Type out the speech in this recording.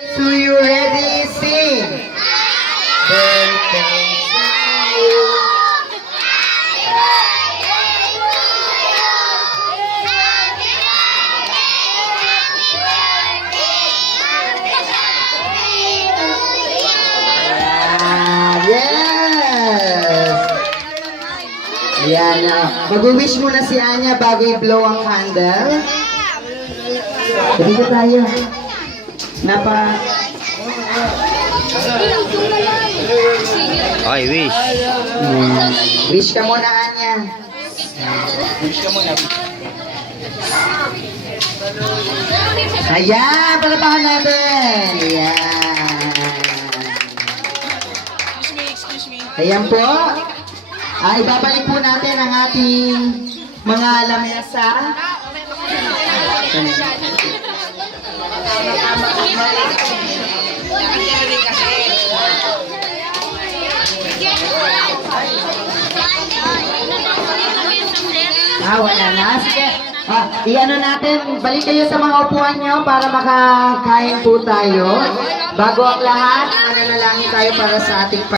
So you ready? Sing. Birthday to you. Yes! Yan. Mag-wish muna si Anya bago i-blow ang candle. Dito tayo. Okay, wish. Wish ka muna, Anya. Wish ka muna. Ayan, palapakan natin. Ayan po. Ibabalik po natin ang ating mga lamesa. Wala na. Sige. I-ano natin, balik kayo sa mga upuan nyo para makakain po tayo. Bago ang lahat, mananalangin tayo para sa ating